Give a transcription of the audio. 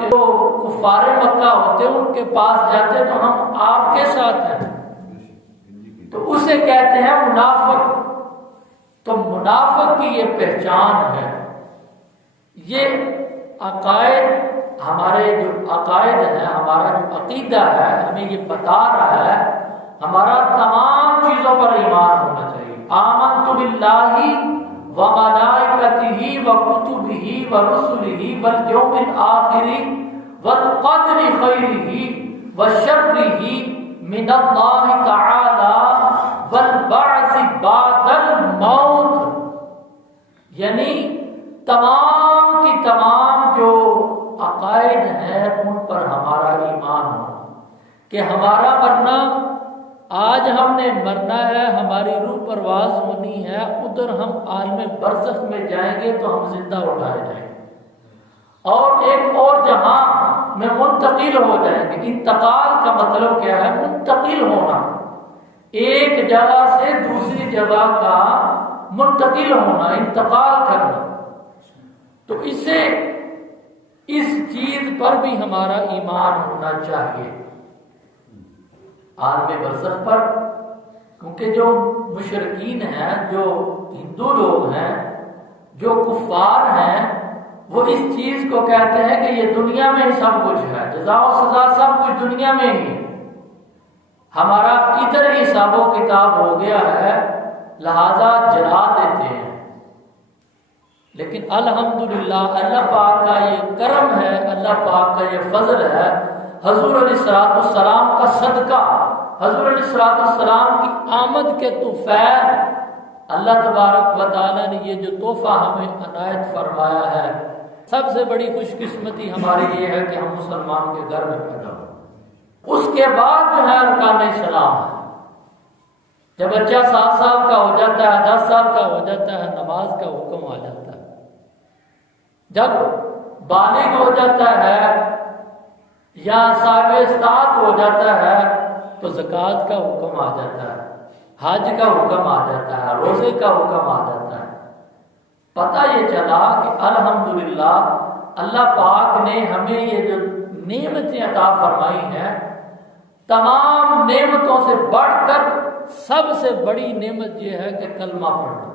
کہ جو کفار مکہ ہوتے ان کے پاس جاتے تو ہم آپ کے ساتھ ہیں، تو اسے کہتے ہیں منافق۔ تو منافق کی یہ پہچان ہے۔ یہ عقائد، ہمارے جو عقائد ہیں، ہمارا جو عقیدہ ہے ہمیں یہ بتا رہا ہے ہمارا تمام چیزوں پر ایمان ہونا چاہیے۔ آمنت باللہ وملائکتہ وکتبہ ورسلہ والیوم الآخر والقدر خیرہ وشرہ من اللہ تعالی والبعث بعد الموت، یعنی تمام کی تمام جو عقائد ہیں ان پر ہمارا ایمان ہونا کہ ہمارا مرنا، آج ہم نے مرنا ہے، ہماری روح پرواز ہونی ہے، ادھر ہم عالم برزخ میں جائیں گے تو ہم زندہ اٹھائے جائیں گے اور ایک اور جہاں میں منتقل ہو جائیں گے۔ انتقال کا مطلب کیا ہے؟ منتقل ہونا، ایک جگہ سے دوسری جگہ کا منتقل ہونا، انتقال کرنا۔ تو اسے اس چیز پر بھی ہمارا ایمان ہونا چاہیے، عالم برزخ پر، کیونکہ جو مشرکین ہیں، جو ہندو لوگ ہیں، جو کفار ہیں، وہ اس چیز کو کہتے ہیں کہ یہ دنیا میں ہی سب کچھ ہے، جزا و سزا سب کچھ دنیا میں ہی ہے، ہمارا ادھر ہی حساب و کتاب ہو گیا ہے، لہذا جلا دیتے ہیں۔ لیکن الحمدللہ اللہ پاک کا یہ کرم ہے، اللہ پاک کا یہ فضل ہے، حضور علیہ السلام کا صدقہ، حضور علیہ السلام کی آمد کے طفیل اللہ تبارک و تعالیٰ نے یہ جو تحفہ ہمیں عنایت فرمایا ہے، سب سے بڑی خوش قسمتی ہماری یہ ہے کہ ہم مسلمان کے گھر میں پیدا ہوئے۔ اس کے بعد جو ہے ارکان اسلام ہے، جب بچہ 7 سال کا ہو جاتا ہے، 10 سال کا ہو جاتا ہے، نماز کا حکم آ جاتا ہے، جب بالغ ہو جاتا ہے یا صاحب استطاعت ہو جاتا ہے تو زکوٰۃ کا حکم آ جاتا ہے، حج کا حکم آ جاتا ہے، روزے کا حکم آ جاتا ہے۔ پتہ یہ چلا کہ الحمدللہ اللہ پاک نے ہمیں یہ جو نعمتیں عطا فرمائی ہیں، تمام نعمتوں سے بڑھ کر سب سے بڑی نعمت یہ ہے کہ کلمہ پڑھنا،